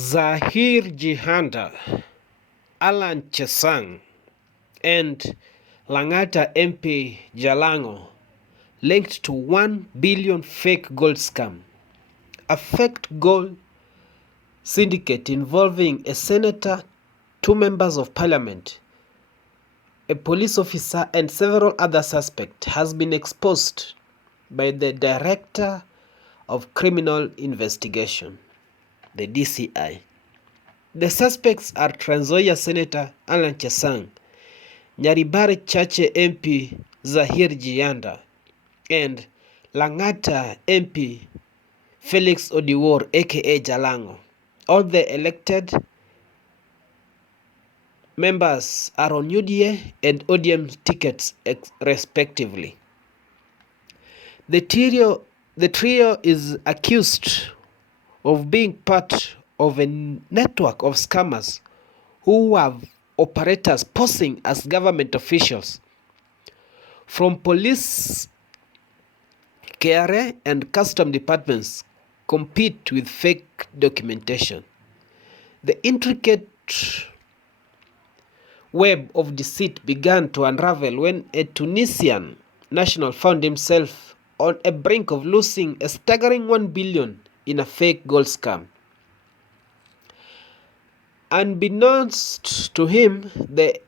Zaheer Jhanda, Allan Chesang, and Langata MP Jalango linked to 1 billion fake gold scam. A fake gold syndicate involving a senator, 2 members of parliament, a police officer, and several other suspects has been exposed by the Directorate of Criminal Investigation, the DCI. The suspects are Nzoia Senator Allan Chesang, Nyaribari Chache MP Zaheer Jhanda, and Langata MP Felix Odiwuor aka Jalango. All the elected members are on UDA and ODM tickets respectively. The trio is accused of being part of a network of scammers who have operators posing as government officials. From police, KRA, and custom departments compete with fake documentation. The intricate web of deceit began to unravel when a Tunisian national found himself on a brink of losing a staggering 1 billion in a fake gold scam. Unbeknownst to him, the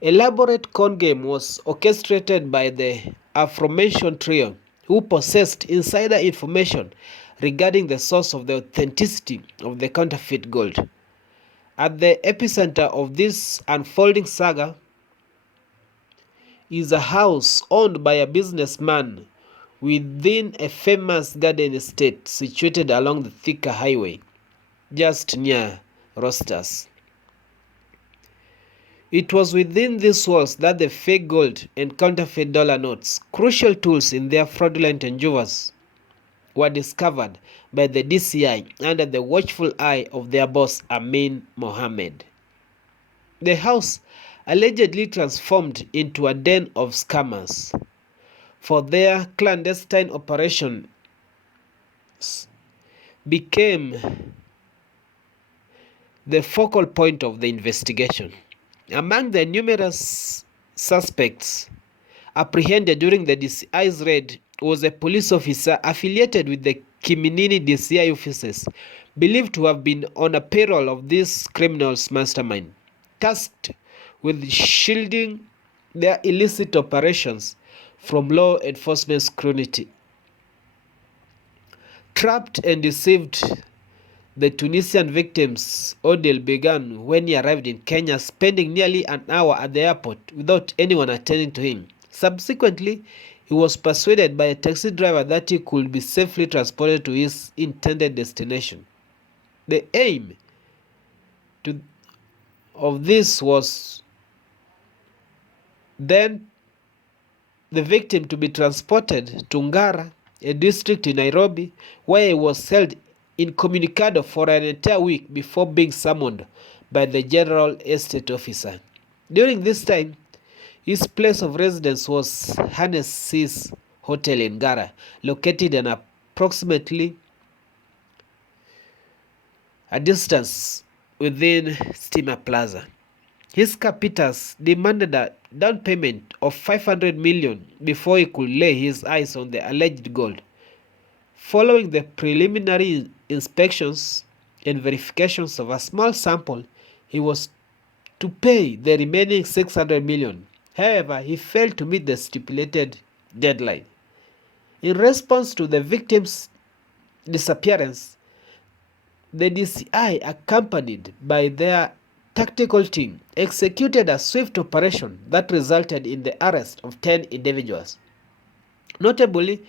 elaborate con game was orchestrated by the aforementioned trio, who possessed insider information regarding the source of the authenticity of the counterfeit gold. At the epicenter of this unfolding saga is a house owned by a businessman within a famous garden estate situated along the Thika highway, just near Rosters. It was within these walls that the fake gold and counterfeit dollar notes, crucial tools in their fraudulent endeavors, were discovered by the DCI under the watchful eye of their boss Amin Mohammed. The house, allegedly transformed into a den of scammers for their clandestine operations, became the focal point of the investigation. Among the numerous suspects apprehended during the DCI's raid was a police officer affiliated with the Kiminini DCI offices, believed to have been on a payroll of this criminal's mastermind, tasked with shielding their illicit operations from law enforcement scrutiny. Trapped and deceived, the Tunisian victim's ordeal began when he arrived in Kenya, spending nearly an hour at the airport without anyone attending to him. Subsequently, he was persuaded by a taxi driver that he could be safely transported to his intended destination. The aim of this was then the victim to be transported to Ngara, a district in Nairobi, where he was held incommunicado for an entire week before being summoned by the general estate officer. During this time, his place of residence was Hannessy's Hotel in Ngara, located in approximately a distance within Steamer Plaza. His captors demanded a down payment of 500 million before he could lay his eyes on the alleged gold. Following the preliminary inspections and verifications of a small sample, he was to pay the remaining 600 million. However, he failed to meet the stipulated deadline. In response to the victim's disappearance, the DCI, accompanied by their tactical team, executed a swift operation that resulted in the arrest of 10 individuals. Notably,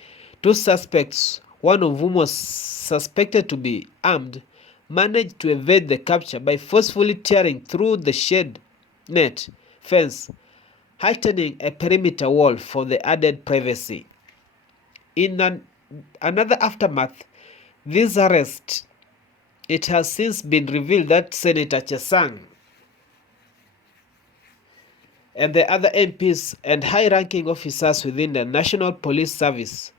2 suspects, one of whom was suspected to be armed, managed to evade the capture by forcefully tearing through the shade net fence, heightening a perimeter wall for the added privacy. In another aftermath, this arrest, it has since been revealed that Senator Chesang and the other MPs and high-ranking officers within the National Police Service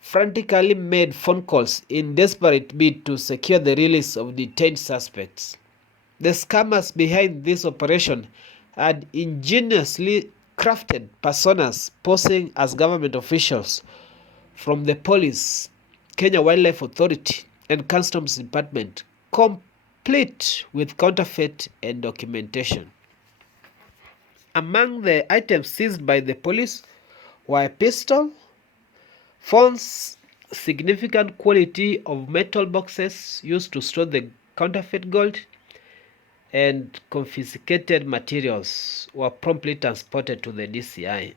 frantically made phone calls in desperate bid to secure the release of detained suspects. The scammers behind this operation had ingeniously crafted personas posing as government officials from the police, Kenya Wildlife Authority, and Customs Department, complete with counterfeit and documentation. Among the items seized by the police were a pistol, phones, significant quantity of metal boxes used to store the counterfeit gold, and confiscated materials were promptly transported to the DCI.